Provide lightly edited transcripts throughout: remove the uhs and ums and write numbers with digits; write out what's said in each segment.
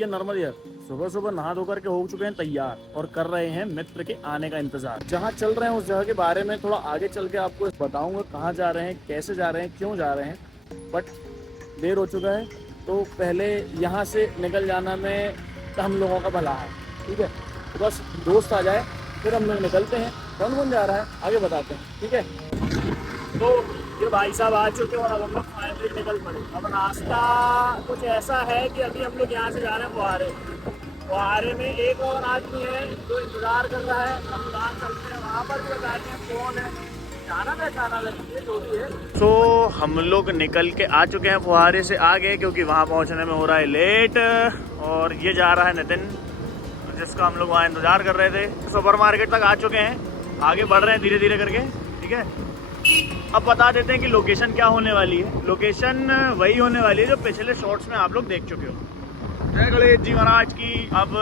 भैया नर्मदिया सुबह सुबह नहा धो करके हो चुके हैं तैयार और कर रहे हैं मित्र के आने का इंतजार। जहाँ चल रहे हैं उस जगह के बारे में थोड़ा आगे चल के आपको बताऊंगा, कहाँ जा रहे हैं, कैसे जा रहे हैं, क्यों जा रहे हैं। बट देर हो चुका है तो पहले यहाँ से निकल जाना में हम लोगों का भला है। ठीक है, तो बस दोस्त आ जाए फिर हम लोग निकलते हैं। कौन कौन जा रहा है आगे बताते हैं। ठीक है, तो ये भाई साहब आ चुके हैं और अब हम लोग फाइनली निकल पड़े। अब रास्ता कुछ ऐसा है कि अभी हम लोग यहाँ से जा रहे हैं फुहारे में एक और आदमी है जो इंतजार कर रहा है। हम वहाँ चलते हैं, वहाँ पर भी बताते हैं कौन है, जाना पहचाना लगती जो भी है। तो हम लोग निकल के आ चुके हैं फुहारे से आगे, क्योंकि वहाँ पहुँचने में हो रहा है लेट। और ये जा रहा है नितिन, जिसका हम लोग वहाँ इंतजार कर रहे थे। सुपर मार्केट तक आ चुके हैं, आगे बढ़ रहे हैं धीरे धीरे करके। ठीक है, अब बता देते हैं कि लोकेशन क्या होने वाली है। लोकेशन वही होने वाली है जो पिछले शॉर्ट्स में आप लोग देख चुके हो। जय गणेश जी महाराज की। अब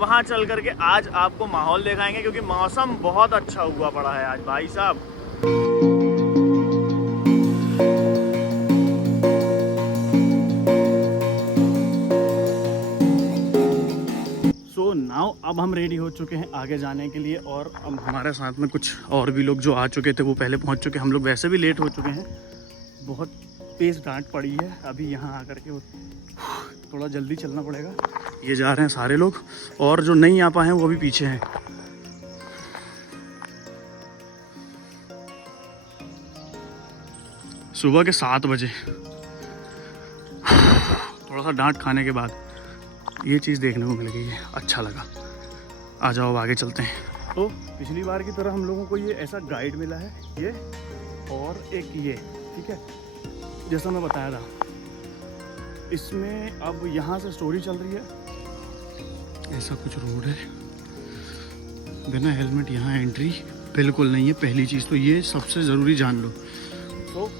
वहाँ चल करके आज आपको माहौल दिखाएंगे, क्योंकि मौसम बहुत अच्छा हुआ पड़ा है आज भाई साहब। सो नाउ अब हम रेडी हो चुके हैं आगे जाने के लिए। और अब हमारे साथ में कुछ और भी लोग जो आ चुके थे वो पहले पहुंच चुके हैं। हम लोग वैसे भी लेट हो चुके हैं, बहुत तेज़ डांट पड़ी है। अभी यहाँ आकर के थोड़ा जल्दी चलना पड़ेगा। ये जा रहे हैं सारे लोग, और जो नहीं आ पाए हैं वो भी पीछे हैं। सुबह के 7 बजे थोड़ा सा डांट खाने के बाद ये चीज़ देखने को मिल गई है, अच्छा लगा। आ जाओ अब आगे चलते हैं। तो पिछली बार की तरह हम लोगों को ये ऐसा गाइड मिला है, ये और एक ये। ठीक है, जैसा मैं बताया था, इसमें अब यहाँ से स्टोरी चल रही है। ऐसा कुछ रोड है, बिना हेलमेट यहाँ एंट्री बिल्कुल नहीं है। पहली चीज़ तो ये सबसे ज़रूरी जान लो। तो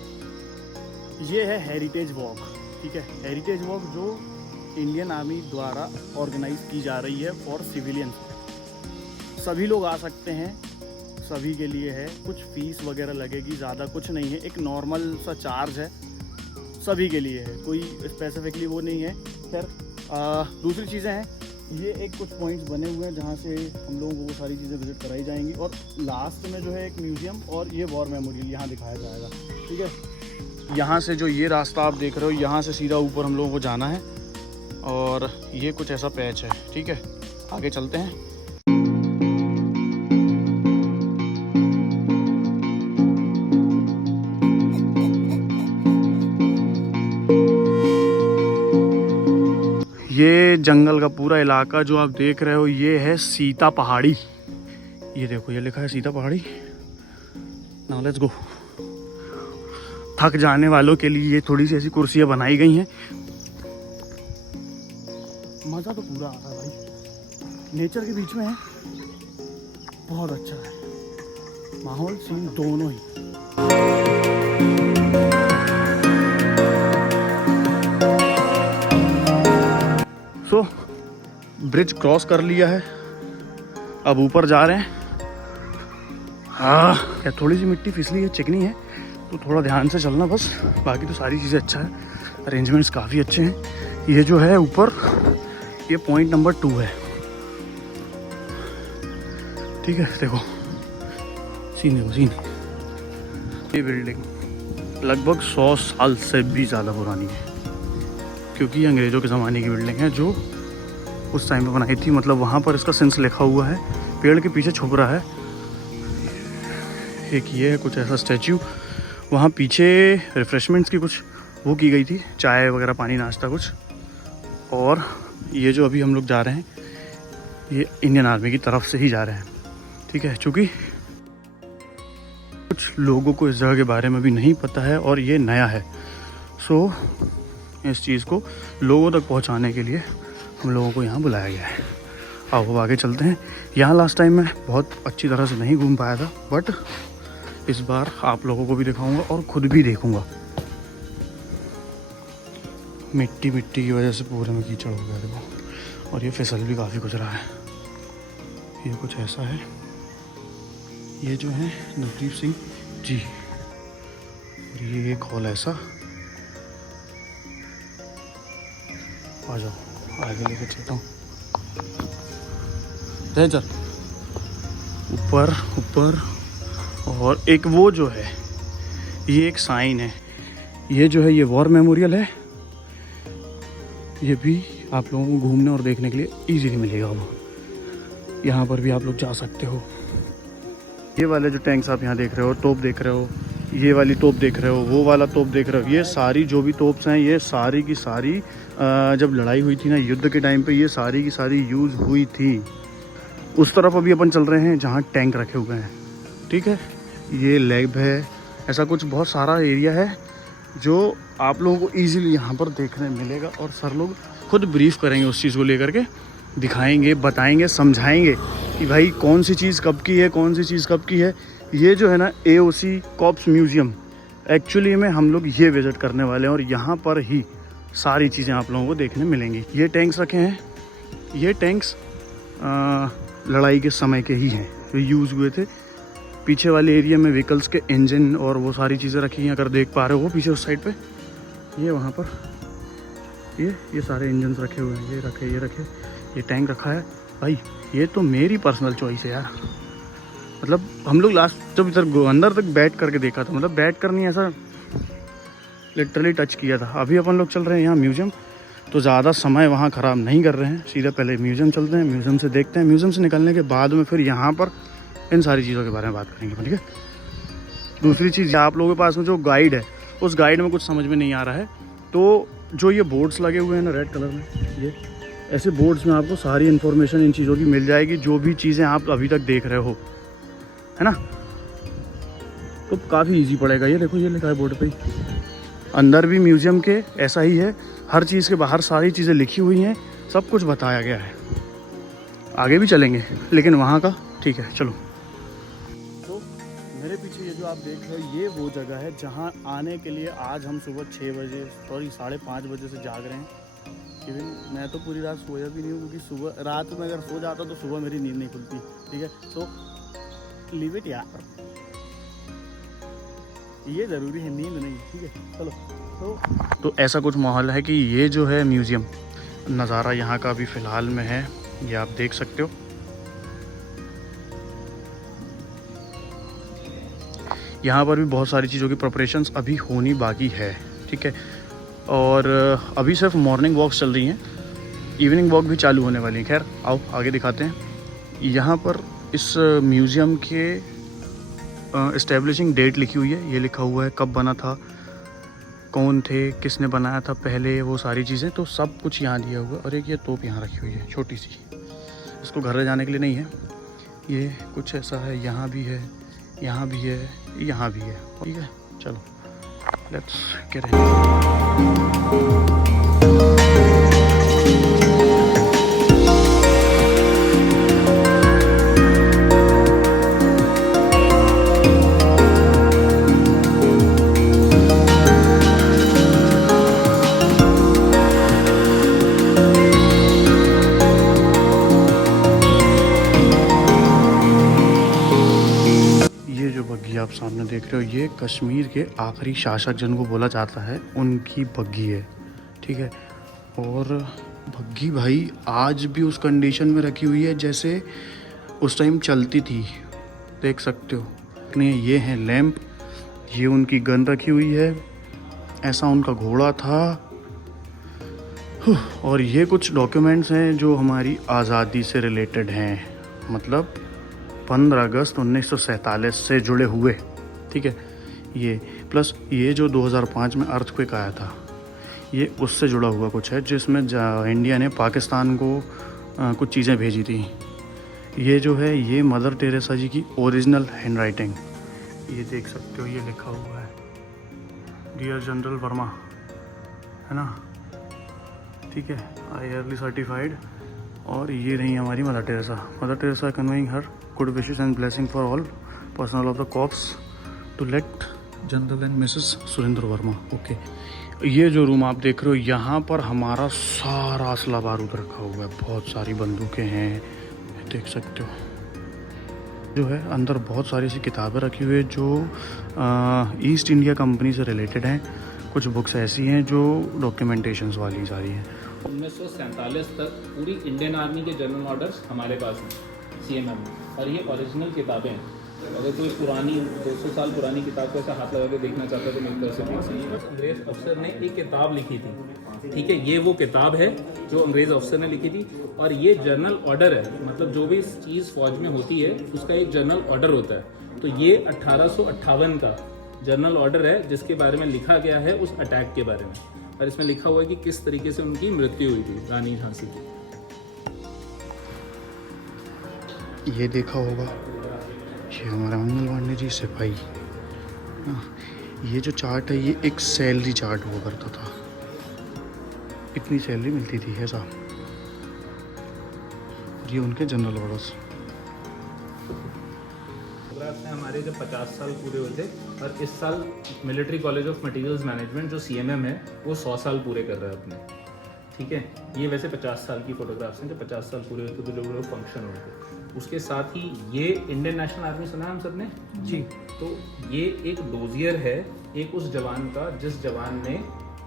ये है हेरिटेज वॉक। ठीक है, हेरिटेज वॉक जो इंडियन आर्मी द्वारा ऑर्गेनाइज की जा रही है फॉर सिविलियंस। सभी लोग आ सकते हैं, सभी के लिए है। कुछ फीस वगैरह लगेगी, ज़्यादा कुछ नहीं है, एक नॉर्मल सा चार्ज है, सभी के लिए है, कोई स्पेसिफिकली वो नहीं है। फिर दूसरी चीज़ें हैं, ये एक कुछ पॉइंट्स बने हुए हैं जहाँ से हम लोगों को वो सारी चीज़ें विजिट कराई जाएंगी। और लास्ट में जो है एक म्यूज़ियम और ये वॉर मेमोरियल यहाँ दिखाया जाएगा। ठीक है, यहाँ से जो ये रास्ता आप देख रहे हो, यहाँ से सीधा ऊपर हम लोगों को जाना है। और ये कुछ ऐसा पैच है। ठीक है, आगे चलते हैं। ये जंगल का पूरा इलाका जो आप देख रहे हो, ये है सीता पहाड़ी। ये देखो, ये लिखा है सीता पहाड़ी। Now let's go. थक जाने वालों के लिए ये थोड़ी सी ऐसी कुर्सियाँ बनाई गई हैं। मज़ा तो पूरा आ रहा है भाई, नेचर के बीच में है, बहुत अच्छा है माहौल, सीन दोनों ही। सो ब्रिज क्रॉस कर लिया है, अब ऊपर जा रहे हैं। हाँ, क्या थोड़ी सी मिट्टी फिसली है, चिकनी है, तो थोड़ा ध्यान से चलना बस। बाकी तो सारी चीज़ें अच्छा है, अरेंजमेंट्स काफ़ी अच्छे हैं। ये जो है ऊपर, ये पॉइंट नंबर 2 है। ठीक है, देखो सीन, देखो सीन। ये बिल्डिंग लगभग 100 साल से भी ज़्यादा पुरानी है, क्योंकि ये अंग्रेज़ों के ज़माने की बिल्डिंग है जो उस टाइम में बनाई थी। मतलब वहाँ पर इसका सिंस लिखा हुआ है, पेड़ के पीछे छुप रहा है। एक ये है कुछ ऐसा स्टैच्यू। वहाँ पीछे रिफ्रेशमेंट्स की कुछ वो की गई थी, चाय वगैरह, पानी, नाश्ता कुछ। और ये जो अभी हम लोग जा रहे हैं, ये इंडियन आर्मी की तरफ से ही जा रहे हैं। ठीक है, चूँकि कुछ लोगों को इस जगह के बारे में भी नहीं पता है और ये नया है। सो इस चीज़ को लोगों तक पहुंचाने के लिए हम लोगों को यहाँ बुलाया गया है। आओ अब आगे चलते हैं। यहाँ लास्ट टाइम मैं बहुत अच्छी तरह से नहीं घूम पाया था, बट इस बार आप लोगों को भी दिखाऊंगा और ख़ुद भी देखूंगा। मिट्टी की वजह से पूरे में कीचड़ हो गया देखो, और ये फिसल भी काफ़ी कुछ रहा है। ये कुछ ऐसा है। ये जो है नवदीप सिंह जी, और ये एक हॉल ऐसा। आ जाओ। आगे लेके चलता हूँ। चल ऊपर ऊपर। और एक वो जो है, ये एक साइन है, ये जो है ये वॉर मेमोरियल है। ये भी आप लोगों को घूमने और देखने के लिए इजीली मिलेगा। वो यहाँ पर भी आप लोग जा सकते हो। ये वाले जो टैंक्स आप यहाँ देख रहे हो, तोप देख रहे हो, ये वाली तोप देख रहे हो, वो वाला तोप देख रहे हो, ये सारी जो भी तोप्स हैं ये सारी की सारी जब लड़ाई हुई थी ना युद्ध के टाइम पे, ये सारी की सारी यूज़ हुई थी। उस तरफ अभी अपन चल रहे हैं जहाँ टैंक रखे हुए हैं, ठीक है। ये लैब है, ऐसा कुछ बहुत सारा एरिया है जो आप लोगों को ईजिली यहाँ पर देखने मिलेगा। और सर लोग खुद ब्रीफ करेंगे उस चीज़ को लेकर के, दिखाएंगे, बताएंगे, समझाएंगे कि भाई कौन सी चीज़ कब की है, कौन सी चीज़ कब की है। ये जो है ना AOC कॉप्स म्यूज़ियम, एक्चुअली में हम लोग ये विज़िट करने वाले हैं और यहाँ पर ही सारी चीज़ें आप लोगों को देखने मिलेंगी। ये टैंक्स रखे हैं, ये टैंक्स लड़ाई के समय के ही हैं जो यूज़ हुए थे। पीछे वाले एरिया में व्हीकल्स के इंजन और वो सारी चीज़ें रखी हैं, अगर देख पा रहे हो वो पीछे उस साइड पे, ये वहाँ पर ये सारे इंजन रखे हुए हैं, ये रखे, ये टैंक रखा है। भाई ये तो मेरी पर्सनल चॉइस है यार। मतलब हम लोग लास्ट जब इधर अंदर तक बैठ करके देखा था, मतलब बैठ कर नहीं, ऐसा लिटरली टच किया था। अभी अपन लोग चल रहे हैं यहाँ म्यूज़ियम, तो ज़्यादा समय वहाँ ख़राब नहीं कर रहे हैं, सीधा पहले म्यूज़ियम चलते हैं, म्यूज़ियम से देखते हैं, म्यूज़ियम से निकलने के बाद में फिर यहाँ पर इन सारी चीज़ों के बारे में बात करेंगे, ठीक है। दूसरी चीज़, आप लोगों के पास में जो गाइड है, उस गाइड में कुछ समझ में नहीं आ रहा है, तो जो ये बोर्ड्स लगे हुए हैं ना रेड कलर में, ये ऐसे बोर्ड्स में आपको सारी इन्फॉर्मेशन इन चीज़ों की मिल जाएगी, जो भी चीज़ें आप अभी तक देख रहे हो, है ना। तो काफ़ी इजी पड़ेगा। ये देखो, ये लिखा है बोर्ड पे, अंदर भी म्यूज़ियम के ऐसा ही है, हर चीज़ के बाहर सारी चीज़ें लिखी हुई हैं, सब कुछ बताया गया है। आगे भी चलेंगे लेकिन वहाँ का ठीक है, चलो। तो मेरे पीछे ये जो आप देख रहे हो, ये वो जगह है जहाँ आने के लिए आज हम सुबह 6 बजे, सॉरी 5:30 बजे से जाग रहे हैं। इवन मैं तो पूरी रात सोया भी नहीं हूँ, क्योंकि सुबह रात में अगर सो जाता तो सुबह मेरी नींद नहीं खुलती, ठीक है। तो लीव इट यार, ये ज़रूरी है, नींद नहीं, ठीक है, चलो। तो ऐसा कुछ माहौल है कि ये जो है म्यूज़ियम नज़ारा यहाँ का अभी फ़िलहाल में है, ये आप देख सकते हो। यहाँ पर भी बहुत सारी चीज़ों की प्रिपरेशंस अभी होनी बाकी है, ठीक है। और अभी सिर्फ मॉर्निंग वॉक्स चल रही हैं, इवनिंग वॉक भी चालू होने वाली है। खैर आओ आगे दिखाते हैं। यहाँ पर इस म्यूज़ियम के एस्टेब्लिशिंग डेट लिखी हुई है, ये लिखा हुआ है कब बना था, कौन थे, किसने बनाया था पहले, वो सारी चीज़ें, तो सब कुछ यहाँ दिया हुआ है। और एक ये तोप यहाँ रखी हुई है छोटी सी, इसको घर ले जाने के लिए नहीं है, ये कुछ ऐसा है। यहाँ भी है, यहाँ भी है, यहाँ भी है, ठीक है। चलो लेट्स गेट इन। आप सामने देख रहे हो, ये कश्मीर के आखिरी शासक जिनको बोला जाता है, उनकी बग्घी है, ठीक है। और बग्घी भाई आज भी उस कंडीशन में रखी हुई है जैसे उस टाइम चलती थी, देख सकते हो। ये है लैंप, ये उनकी गन रखी हुई है, ऐसा उनका घोड़ा था। और ये कुछ डॉक्यूमेंट्स हैं जो हमारी आज़ादी से रिलेटेड हैं, मतलब 15 अगस्त 1947 से जुड़े हुए, ठीक है। ये प्लस ये जो 2005 में अर्थक्वेक आया था, ये उससे जुड़ा हुआ कुछ है, जिसमें इंडिया ने पाकिस्तान को कुछ चीज़ें भेजी थी। ये जो है ये मदर टेरेसा जी की ओरिजिनल हैंड राइटिंग, ये देख सकते हो, ये लिखा हुआ है डियर जनरल वर्मा, है ना, ठीक है, ईयरली सर्टिफाइड। और ये रही हमारी Mother Teresa conveying her good wishes and blessing for all personal of the corps to late general and Mrs Surendra Verma. Okay, ये जो रूम आप देख रहे हो, यहाँ पर हमारा सारा असला बारूद रखा हुआ है, बहुत सारी बंदूकें हैं, देख सकते हो। जो है अंदर बहुत सारी सी किताबें रखी हुई है जो ईस्ट इंडिया कंपनी से रिलेटेड हैं। कुछ बुक्स ऐसी हैं जो डॉक्यूमेंटेशंस वाली सारी हैं। 1947 तक पूरी इंडियन आर्मी के जनरल ऑर्डर्स हमारे पास हैं CMM में, और ये ओरिजिनल किताबें हैं। अगर कोई पुरानी 200 साल पुरानी किताब को ऐसा हाथ लगा के देखना चाहता है तो मेरी तरफ से देख सकते हैं। अंग्रेज अफसर ने एक किताब लिखी थी, ठीक है, ये वो किताब है जो अंग्रेज अफसर ने लिखी थी, और ये जर्नल ऑर्डर है, मतलब जो भी चीज़ फौज में होती है उसका एक जर्नल ऑर्डर होता है। तो ये 1858 का जर्नल ऑर्डर है जिसके बारे में लिखा गया है उस अटैक के बारे में, और इसमें लिखा हुआ है कि किस तरीके से उनकी मृत्यु हुई थी, रानी झांसी की। ये देखा होगा, ये हमारा मंगल पांडे जी सिपाही। ये जो चार्ट है ये एक सैलरी चार्ट हुआ करता था, इतनी सैलरी मिलती थी ऐसा। ये उनके जनरल ऑर्डर्स। फोटोग्राफ्स हैं हमारे जब 50 साल पूरे हुए थे, और इस साल military college of materials management जो CMM है वो 100 साल पूरे कर रहा है अपने, ठीक है। ये वैसे 50 साल की फोटोग्राफ्स हैं, जब 50 साल पूरे हुए थे तो जो फंक्शन हुए थे। उसके साथ ही ये इंडियन नेशनल आर्मी सुना है हम सब ने जी, तो ये एक डोजियर है, एक उस जवान का जिस जवान ने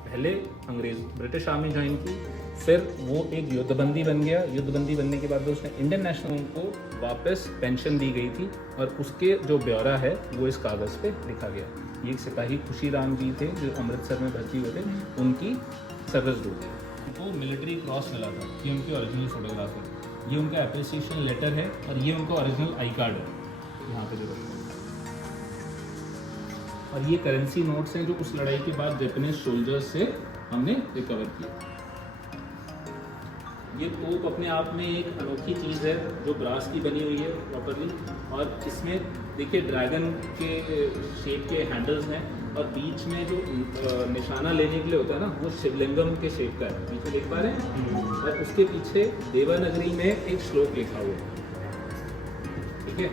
पहले ब्रिटिश आर्मी ज्वाइन की, फिर वो एक युद्धबंदी बन गया। युद्धबंदी बनने के बाद उसने इंडियन नेशनल को वापस पेंशन दी गई थी, और उसके जो ब्यौरा है वो इस कागज़ पे लिखा गया। ये एक सिपाही खुशी राम जी थे जो अमृतसर में भर्ती हुए थे, उनकी सर्विस ड्यूटी, उनको मिलिट्री क्रॉस मिला था। ये उनकी ओरिजिनल फोटोग्राफ है, ये उनका अप्रिसिएशन लेटर है, और ये उनका ओरिजिनल आई कार्ड है यहाँ पे जो रखा है। और ये करेंसी नोट्स हैं जो उस लड़ाई के बाद जापानीज सोल्जर्स से हमने रिकवर किए। ये तोप अपने आप में एक अनोखी चीज़ है जो ब्रास की बनी हुई है प्रॉपरली, और इसमें देखिए ड्रैगन के शेप के हैंडल्स हैं, और बीच में जो निशाना लेने के लिए होता है ना वो शिवलिंगम के शेप का है, पीछे देख पा रहे हैं, और उसके पीछे देवनागरी में एक श्लोक लिखा हुआ है, ठीक है।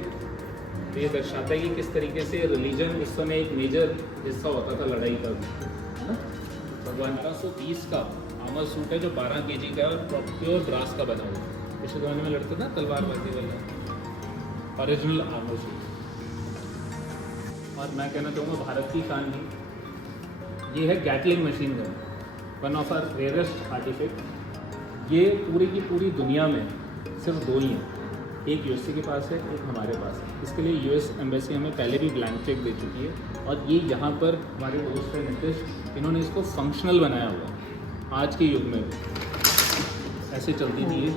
तो ये दर्शाता है कि किस तरीके से रिलीजन इस समय एक मेजर हिस्सा होता था लड़ाई का भी, है ना। भगवान का 120 का आर्मर सूट है जो 12 kg का है और प्योर ब्रास का बना हुआ है। पिछले ज़माने में लड़ते ना तलवारबाजी वाला ओरिजिनल आर्मर सूट। और मैं कहना चाहूँगा भारत की शान भी ये है Gatling machine gun, one of our rarest artifact. ये पूरी की पूरी दुनिया में सिर्फ 2 ही हैं, एक USA के पास है, एक हमारे पास है। इसके लिए US एम्बेसी हमें पहले भी ब्लैंक चेक दे चुकी है, और ये यहाँ पर हमारे दोस्त हैं नीतीश, इन्होंने इसको फंक्शनल बनाया हुआ है। आज के युग में ऐसे चलती थी ये।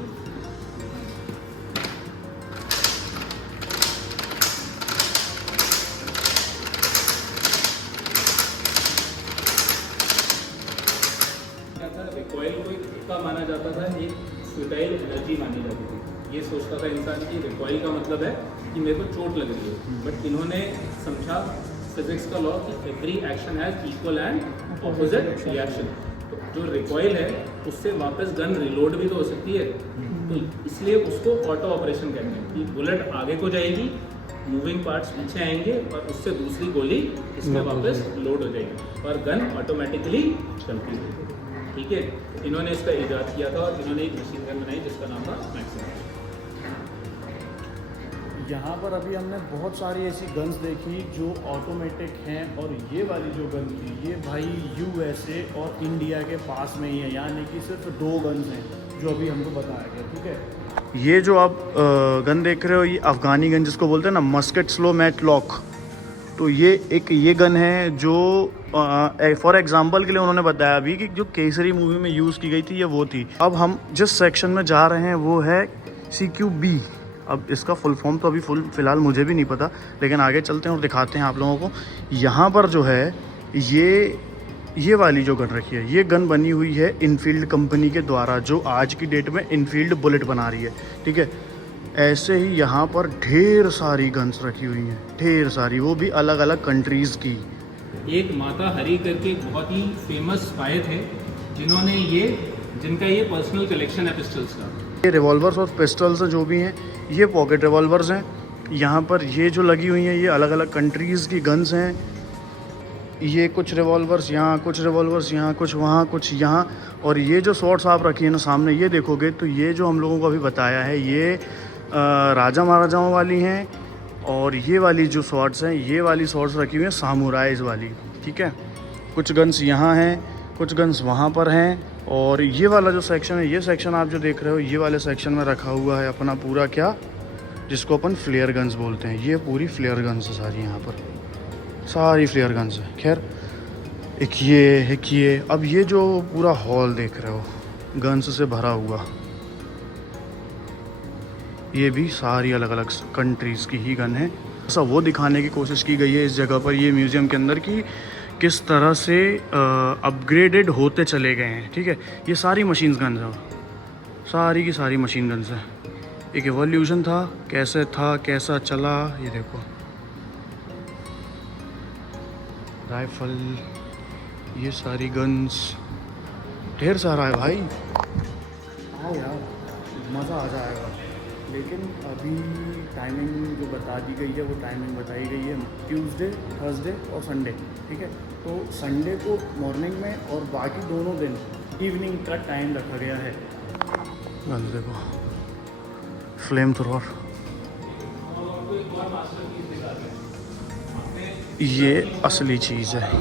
रिकॉइल को एक धक्का माना जाता था, एक फ्यूटाइल एनर्जी मानी जाती थी। ये सोचता था इंसान कि रिकॉइल का मतलब है कि मेरे को चोट लग रही है, बट इन्होंने समझा फिजिक्स का लॉ कि every action has equal and opposite reaction. तो जो रिकॉइल है उससे वापस गन रिलोड भी तो हो सकती है, तो इसलिए उसको ऑटो ऑपरेशन कहते हैं कि बुलेट आगे को जाएगी, मूविंग पार्ट्स पीछे आएंगे, और उससे दूसरी गोली इसमें वापस लोड हो जाएगी और गन ऑटोमेटिकली चलती है, ठीक है। इन्होंने इसका इजाद किया था, और इन्होंने एक मशीन गन बनाई जिसका नाम था मैक्सिमम। यहाँ पर अभी हमने बहुत सारी ऐसी गन्स देखी जो ऑटोमेटिक हैं, और ये वाली जो गन थी ये भाई USA और इंडिया के पास में ही है, यानी कि सिर्फ 2 गन्स हैं जो अभी हमको बताया गया, ठीक है। ये जो आप गन देख रहे हो ये अफ़गानी गन जिसको बोलते हैं ना, मस्केट स्लो मैच लॉक। तो ये गन है जो फॉर एग्जांपल के लिए उन्होंने बताया अभी कि जो केसरी मूवी में यूज़ की गई थी ये वो थी। अब हम जिस सेक्शन में जा रहे हैं वो है CQB। अब इसका फुल फॉर्म तो अभी फ़िलहाल मुझे भी नहीं पता, लेकिन आगे चलते हैं और दिखाते हैं आप लोगों को। यहाँ पर जो है ये वाली जो गन रखी है, ये गन बनी हुई है इनफील्ड कंपनी के द्वारा, जो आज की डेट में इनफील्ड बुलेट बना रही है, ठीक है। ऐसे ही यहाँ पर ढेर सारी गन्स रखी हुई हैं, ढेर सारी, वो भी अलग अलग कंट्रीज़ की। एक माता हरी करके बहुत ही फेमस स्पाई थे जिनका ये पर्सनल कलेक्शन है पिस्टल्स का। ये रिवॉल्वर्स और पिस्टल्स जो भी हैं ये पॉकेट रिवॉल्वर्स हैं। यहाँ पर ये जो लगी हुई हैं ये अलग अलग कंट्रीज़ की गन्स हैं। ये कुछ रिवॉल्वर्स यहाँ, कुछ रिवॉल्वर्स यहाँ, कुछ वहाँ, कुछ यहाँ। और ये जो शॉट्स आप रखी है ना सामने, ये देखोगे तो ये जो हम लोगों को अभी बताया है ये राजा महाराजाओं वाली हैं, और ये वाली जो शॉट्स हैं ये वाली शॉट्स रखी हुई हैं सामुराइज़ वाली, ठीक है। कुछ गन्स यहाँ हैं, कुछ गन्स वहाँ पर हैं, और ये वाला जो सेक्शन है, ये सेक्शन आप जो देख रहे हो, ये वाले सेक्शन में रखा हुआ है अपना पूरा क्या, जिसको अपन फ्लेयर गन्स बोलते हैं। ये पूरी फ्लेयर गन्स है सारी, यहाँ पर सारी फ्लेयर गन्स है। खैर एक ये अब ये जो पूरा हॉल देख रहे हो गन्स से भरा हुआ, ये भी सारी अलग अलग कंट्रीज़ की ही गन है। ऐसा वो दिखाने की कोशिश की गई है इस जगह पर, ये म्यूज़ियम के अंदर, कि किस तरह से अपग्रेडेड होते चले गए हैं। ठीक है, ये सारी मशीन गन्स हैं, सारी की सारी मशीन गन्स हैं। एक एवोल्यूशन था, कैसे था, कैसा चला, ये देखो। राइफल, ये सारी गन्स, ढेर सारा है भाई। आओ यार, मज़ा आ जाएगा। लेकिन अभी टाइमिंग जो बता दी गई है, वो टाइमिंग बताई गई है ट्यूसडे, थर्सडे और संडे। ठीक है, तो संडे को मॉर्निंग में और बाकी दोनों दिन इवनिंग का टाइम रखा गया है। गन्स देखो, फ्लेम थ्रोअर, ये असली चीज़ है।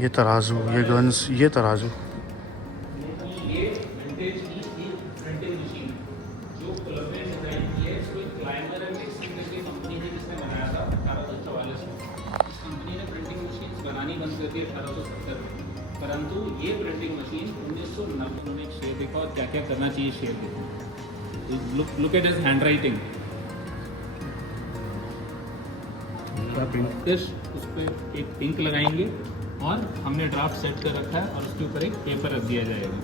ये तराजू, ये गन्स, ये तराजू। ये विंटेज की प्रिंटिंग मशीन जो कोलंबिया ने डिजाइन की है, इसको एक क्लाइमर एंड मिक्सिंग करके कंपनी ने जिसने बनाया था 1844 में। इस कंपनी ने प्रिंटिंग मशीन बनानी बंद कर दी 1870 में, परंतु ये प्रिंटिंग मशीन 1990 में एक शेर देखा और क्या क्या करना चाहिए शेर देखो। Look at his hand writing. उस पर एक इंक लगाएंगे और हमने ड्राफ्ट सेट कर रखा है और उसके ऊपर एक पेपर रख दिया जाएगा।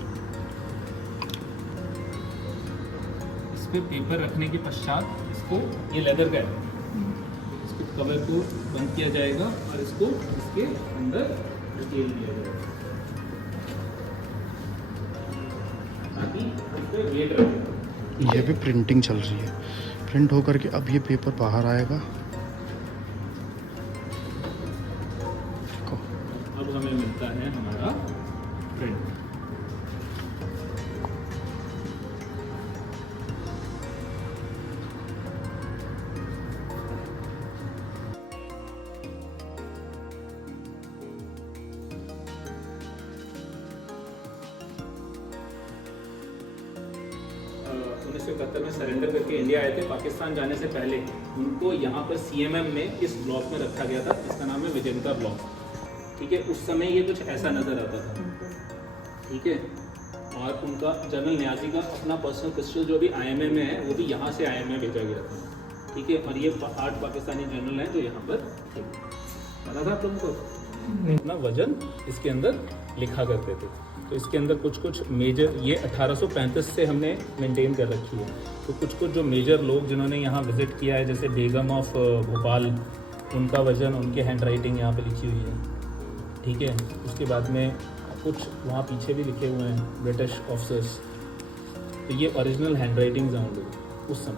इस पे पेपर रखने के पश्चात इसको, ये लेदर का है, इसको कवर को बंद किया जाएगा और इसको इसके अंदर डिटेल दिया जाएगा ताकि इस पे वेट रहे। ये भी प्रिंटिंग चल रही है, प्रिंट होकर के अब ये पेपर बाहर आएगा। अब हमें मिलता है हमारा प्रिंट। में सरेंडर करके इंडिया आए थे। पाकिस्तान जाने से पहले उनको यहाँ पर CMM में इस ब्लॉक में रखा गया था, इसका नाम है विजेंता ब्लॉक। ठीक है, उस समय ये कुछ ऐसा नज़र आता था। ठीक है, और उनका जनरल न्याजी का अपना पर्सनल पिस्टल जो भी IMA में है, वो भी यहाँ से IMA भेजा गया था। ठीक है, और ये 8 पाकिस्तानी जनरल हैं जो यहाँ पर थे। पता था तुमको? अपना वजन इसके अंदर लिखा करते थे। तो इसके अंदर कुछ कुछ मेजर, ये 1835 से हमने मेंटेन कर रखी है। तो कुछ कुछ जो मेजर लोग जिन्होंने यहाँ विज़िट किया है, जैसे बेगम ऑफ भोपाल, उनका वजन, उनके हैंड राइटिंग यहाँ पे लिखी हुई है। ठीक है, उसके बाद में कुछ वहाँ पीछे भी लिखे हुए हैं ब्रिटिश ऑफिसर्स। तो ये ओरिजिनल हैंड राइटिंग्स हैं उन लोगों उस समय।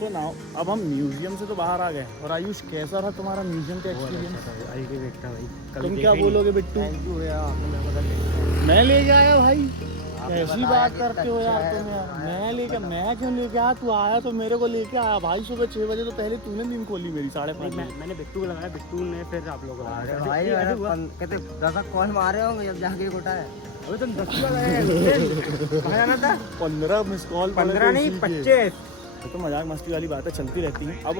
तो नाउ अब हम म्यूजियम से तो बाहर आ गए। और आयुष, कैसा रहा तुम्हारा म्यूजियम का एक्सपीरियंस? तुम क्या बोलोगे बिट्टू? मैं लेके आया भाई, कैसी बात करते हो यार तुम यार। मैं क्यों लेके आया? तू आया तो मेरे को लेके आया भाई। सुबह 6 बजे तो पहले तूने नींद खोली मेरी, 5:30 मैंने बिट्टू को लगाया, बिट्टू ने फिर आप लोगों को लगाया भाई। कहते 10 कौन मारे होंगे जब जाके कोटा है। अभी तुम 10 लगाया, कहाँ जाना था? 15 मिस कॉल, 15 नहीं 25। तो मजाक मस्ती वाली बातें चलती रहती हैं। अब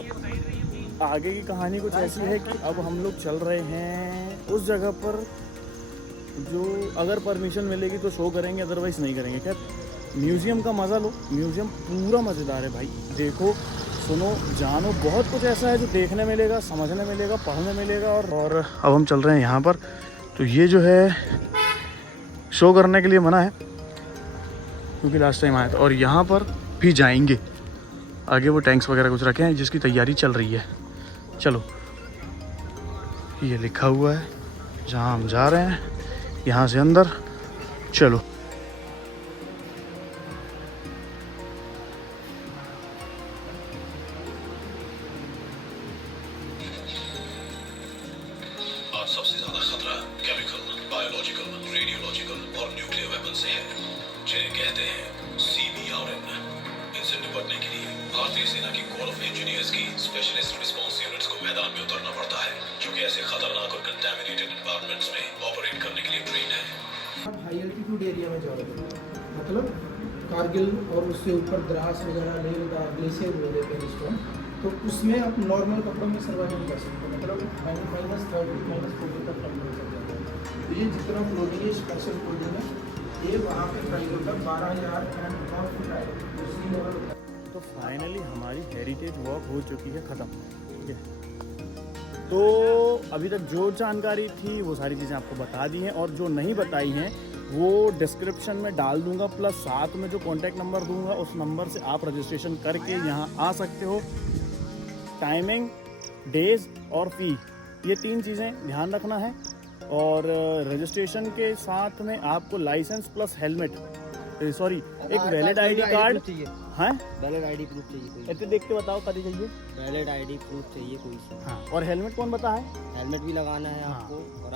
आगे की कहानी कुछ ऐसी है कि अब हम लोग चल रहे हैं उस जगह पर जो अगर परमिशन मिलेगी तो शो करेंगे, अदरवाइज़ नहीं करेंगे। क्या म्यूज़ियम का मज़ा लो, म्यूज़ियम पूरा मज़ेदार है भाई। देखो, सुनो, जानो, बहुत कुछ ऐसा है जो देखने मिलेगा, समझने मिलेगा, पढ़ने मिलेगा। और अब हम चल रहे हैं यहाँ पर। तो ये जो है शो करने के लिए मना है क्योंकि लास्ट टाइम आया था। और यहाँ पर भी जाएंगे, आगे वो टैंक्स वगैरह कुछ रखे हैं जिसकी तैयारी चल रही है। चलो, ये लिखा हुआ है जहाँ हम जा रहे हैं, यहाँ से अंदर चलो। आज सबसे ज्यादा खतरा केमिकल, बायोलॉजिकल, रेडियोलॉजिकल और न्यूक्लियर वेपन से है, जिन्हें कहते हैं CBRN। इनसे निपटने के लिए भारतीय सेना की कोर ऑफ इंजीनियर्स की स्पेशलिस्ट रिस्पांस यूनिट्स को मैदान में उतरना पड़ता है, जो कैसे खतरनाक और कंटेमिनेटेड एनवायरनमेंट्स में ऑपरेट करने के लिए ट्रेन है। आप हाई एल्टीट्यूड एरिया में जाओगे, मतलब कारगिल और उससे ऊपर द्रास वगैरह लेह लद्दाख ग्लेशियर बोलते हैं इसको, तो उसमें आप नॉर्मल कपड़ों में सर्वाइव नहीं कर सकते, मतलब -30 -40 तक टेम्परेचर जाता है। तो ये जितना क्लोथिंग है स्पेशल क्लोथिंग है, ये वहाँ पे प्राइस होता है 12,000 एंड और फिर दूसरी लेवल होता है। तो फाइनली हमारी हेरिटेज वॉक हो चुकी है ख़त्म, ठीक है। तो अभी तक जो जानकारी थी वो सारी चीज़ें आपको बता दी हैं, और जो नहीं बताई हैं वो डिस्क्रिप्शन में डाल दूंगा, प्लस साथ में जो कॉन्टैक्ट नंबर दूंगा उस नंबर से आप रजिस्ट्रेशन करके यहाँ आ सकते हो। टाइमिंग, डेज और फ़ी, ये 3 चीज़ें ध्यान रखना है। और रजिस्ट्रेशन के साथ में आपको लाइसेंस प्लस हेलमेट, सॉरी एक वैलिड आईडी कार्ड चाहिए, है। वैलिड आईडी प्रूफ चाहिए कोई, ऐसे देख के बताओ कभी चाहिए। वैलिड आईडी प्रूफ चाहिए कोई सा। हाँ, और हेलमेट कौन बता है? हेलमेट भी लगाना है हाँ। आपको, और